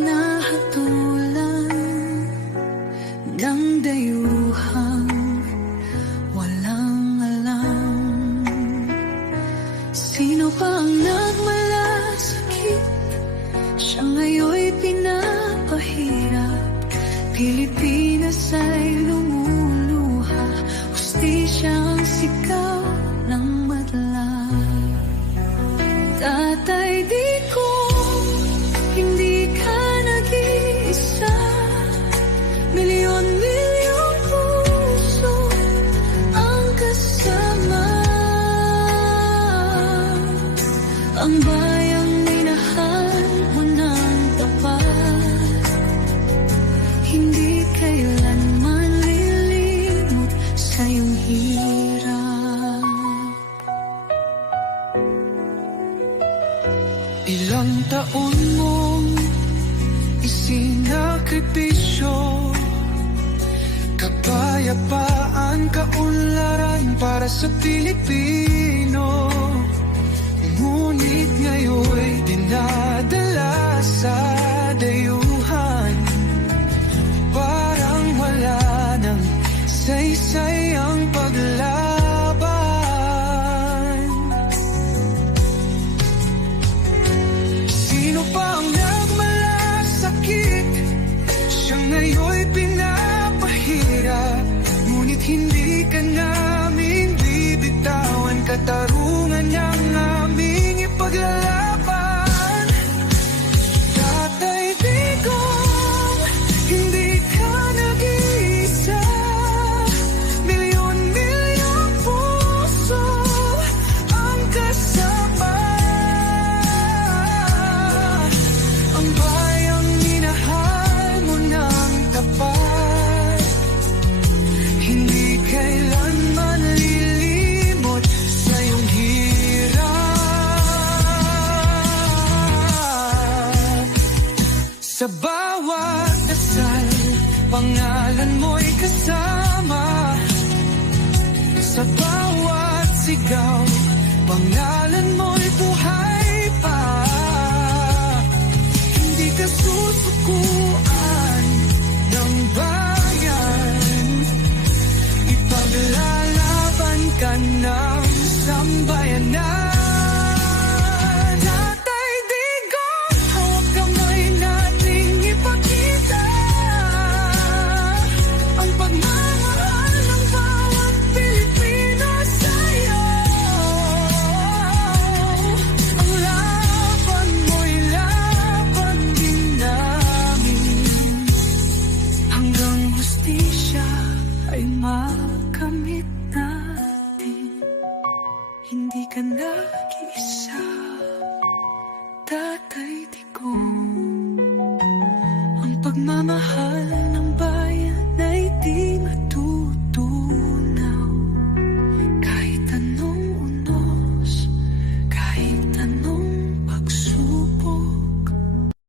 hinahatulan ng dayuhang walang alam. Sino pa ang nagmalasakit? Siya ngayon'y pinapahirap. Pilipinas ay lumuluha, hustisyang sigaw ng madla. Tatay, di ko hindi ka nag-iisa. Milyon-milyong puso ang kasama. Ang bayang minahal mo ng tapat, hindi kailanman lilimot sa iyong hirap. Ilang taon mong isinakripisyo, kapayapaan, kaunlaran para sa Pilipino. Ngunit ngayon'y dinadala sa dayuhan. Parang wala nang saysay ang paglaban. Sino pa ang nagmalasakit? Siya ngayon'y pinapahirap. Ngunit hindi ka namin bibitawan. Katarungan niyang aming ipaglalaban. Tatay Digong, hindi ka nag-iisa. Milyon-milyong puso ang kasama. Ang bayang minahal mo ng tapat, hindi kailanman lilimot sa iyong hirap. Sa bawat dasal, pangalan mo'y kasama. Sa bawat sigaw, pangalan mo'y buhay pa. Hindi ka susukuan ng bayan. Ipaglalaban ka ng sambayanan. Tatay Digong, hawak kamay nating ipakita ang pagmamahal ng bawat Pilipino sa'yo. Ang laban mo'y laban din namin, hanggang hustisya ay makamit natin. Hindi ka nag-iisa, Tatay Digong. Ang pagmamahal